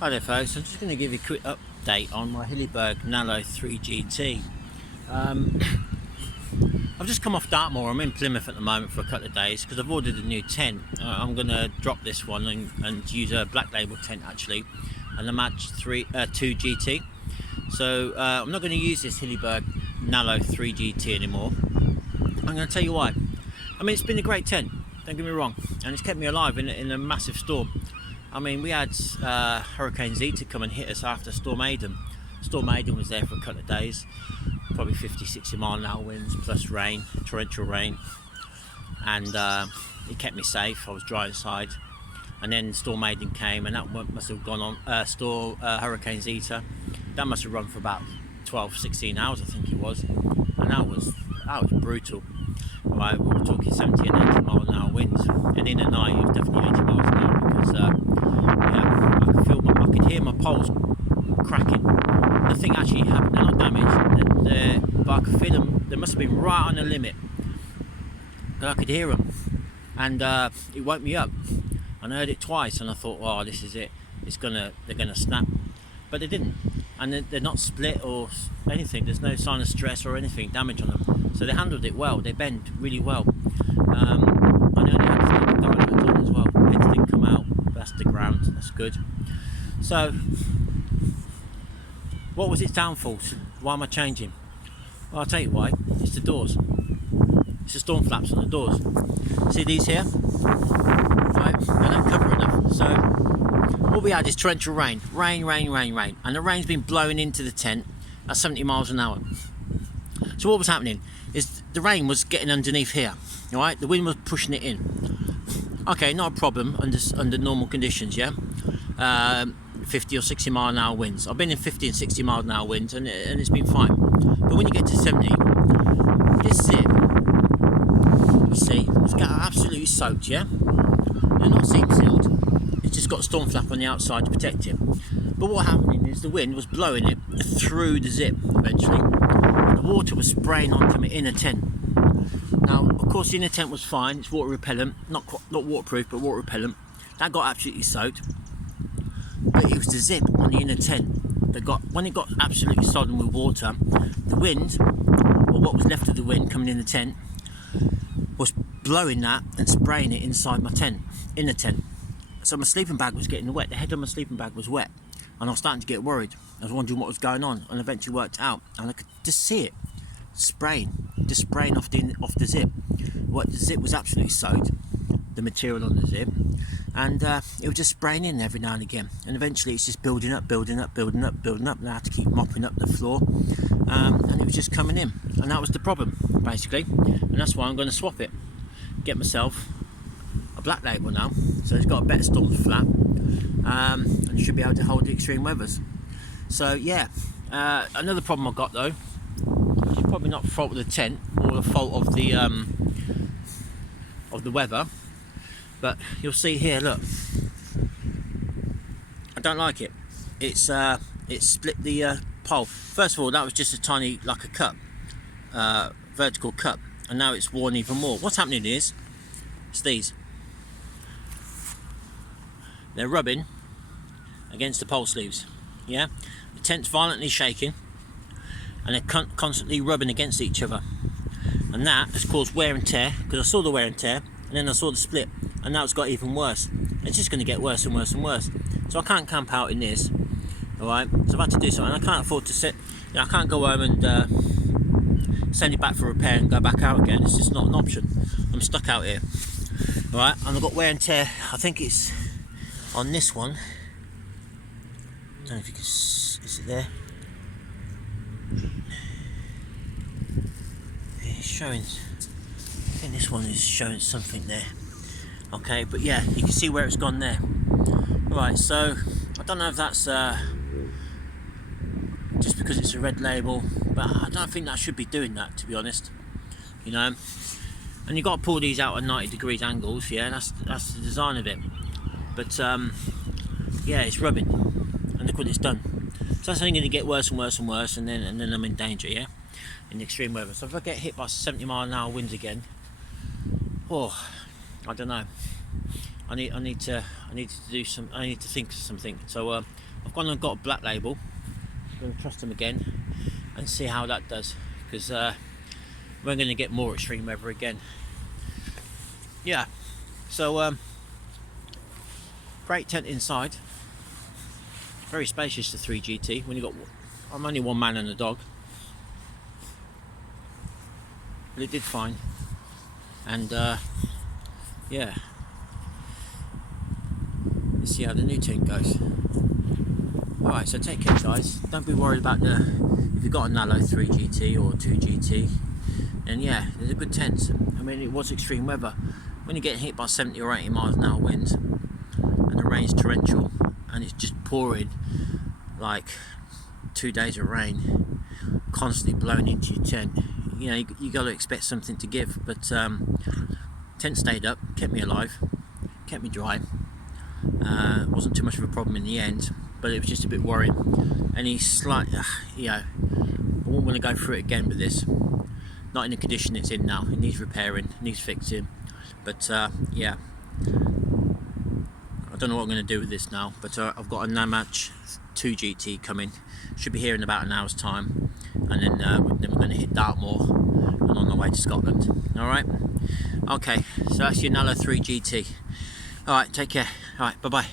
Hi there folks, I'm just going to give you a quick update on my Hilleberg Nallo 3GT. I've just come off Dartmoor. I'm in Plymouth at the moment for a couple of days because I've ordered a new tent. I'm going to drop this one and use a black label tent actually, and a Match 2 GT. So I'm not going to use this Hilleberg Nallo 3GT anymore. I'm going to tell you why. I mean, it's been a great tent, don't get me wrong, and it's kept me alive in a massive storm. I mean, we had Hurricane Zeta come and hit us after Storm Aidan. Storm Aidan was there for a couple of days, probably 50-60 mile an hour winds plus rain, torrential rain, and it kept me safe. I was dry inside, and then Storm Aidan came, and that must have gone on. Hurricane Zeta, that must have run for about 12-16 hours, I think it was, and that was brutal. Right, we were talking 70 and 80 mile an hour winds, and in the night it was definitely 80 miles an hour because I could hear my poles cracking. Nothing actually happened, they're not damaged, but I could feel them. They must have been right on the limit, but I could hear them, and it woke me up. And I heard it twice, and I thought, oh, this is it. They're gonna snap, but they didn't, and they're not split or anything. There's no sign of stress or anything damage on them. So they handled it well. They bend really well. I know they had to stick the dynamite on as well. Heads didn't come out. That's the ground. That's good. So, what was its downfalls? Why am I changing? Well, I'll tell you why. It's the doors. It's the storm flaps on the doors. See these here? Right, they don't cover enough. So, what we had is torrential rain. Rain. And the rain's been blowing into the tent at 70 miles an hour. So what was happening is the rain was getting underneath here, right? The wind was pushing it in. Okay, not a problem under normal conditions, yeah? 50 or 60 mile an hour winds. I've been in 50 and 60 mile an hour winds, and it's been fine. But when you get to 70, this zip, you see, it's got absolutely soaked, yeah? They're not seam sealed. It's just got a storm flap on the outside to protect it. But what happened is the wind was blowing it through the zip eventually. The water was spraying onto my inner tent. Now, of course, the inner tent was fine. It's water repellent, not waterproof, but water repellent. That got absolutely soaked. But it was the zip on the inner tent that when it got absolutely sodden with water, the wind, or what was left of the wind coming in the tent, was blowing that and spraying it inside my tent, inner tent. So my sleeping bag was getting wet. The head of my sleeping bag was wet, and I was starting to get worried. I was wondering what was going on, and eventually worked out, and I could just see it spraying off the zip. The zip was absolutely soaked, the material on the zip, and it was just spraying in every now and again, and eventually it's just building up, and I had to keep mopping up the floor, and it was just coming in, and that was the problem basically, and that's why I'm going to swap it, get myself a black label now, so it's got a better storm flap, and it should be able to hold the extreme weathers. So yeah, another problem I've got though, which is probably not the fault of the tent or the fault of the weather, but you'll see here, look, I don't like it. It's split the pole. First of all, that was just a tiny, like a cup, vertical cup, and now it's worn even more. What's happening is, it's these. They're rubbing against the pole sleeves, yeah? The tent's violently shaking, and they're constantly rubbing against each other, and that has caused wear and tear, because I saw the wear and tear, and then I saw the split, and now it's got even worse. It's just going to get worse and worse and worse. So I can't camp out in this, alright? So I've had to do something. I can't afford to sit, I can't go home and send it back for repair and go back out again. It's just not an option. I'm stuck out here, alright? And I've got wear and tear. I think it's on this one. I don't know if you can, is it there? It's showing, I think this one is showing something there. Okay, but yeah, you can see where it's gone there. Right, so I don't know if that's just because it's a red label, but I don't think that should be doing that, to be honest. You know, and you've got to pull these out at 90 degrees angles. Yeah, that's the design of it. But yeah, it's rubbing, and look what it's done. So that's only going to get worse and worse and worse, and then I'm in danger, yeah, in extreme weather. So if I get hit by 70 mile an hour winds again, oh, I don't know. I need to do some. I need to think of something. So I've gone and got a black label. I'm going to trust them again and see how that does, because we're going to get more extreme weather again. Yeah. So great tent inside. Very spacious, the 3GT. When you got, I'm only one man and a dog, but it did fine. And yeah, let's see how the new tent goes. Alright, so take care guys. Don't be worried about if you've got a Nallo 3GT or 2GT, and yeah, there's a good tent. I mean, it was extreme weather. When you get hit by 70 or 80 miles an hour winds and the rain's torrential and it's just pouring like 2 days of rain constantly blowing into your tent, you know, you got to expect something to give. But tent stayed up, kept me alive, kept me dry. Wasn't too much of a problem in the end, but it was just a bit worrying. Any slight, you know, I wouldn't want to go through it again with this. Not in the condition it's in now. It needs repairing, needs fixing. But yeah, I don't know what I'm going to do with this now. But I've got a Namatch 2GT coming. Should be here in about an hour's time, and then we're going to hit Dartmoor and on the way to Scotland. All right. Okay. So that's your Nallo 3GT. All right. Take care. All right. Bye bye.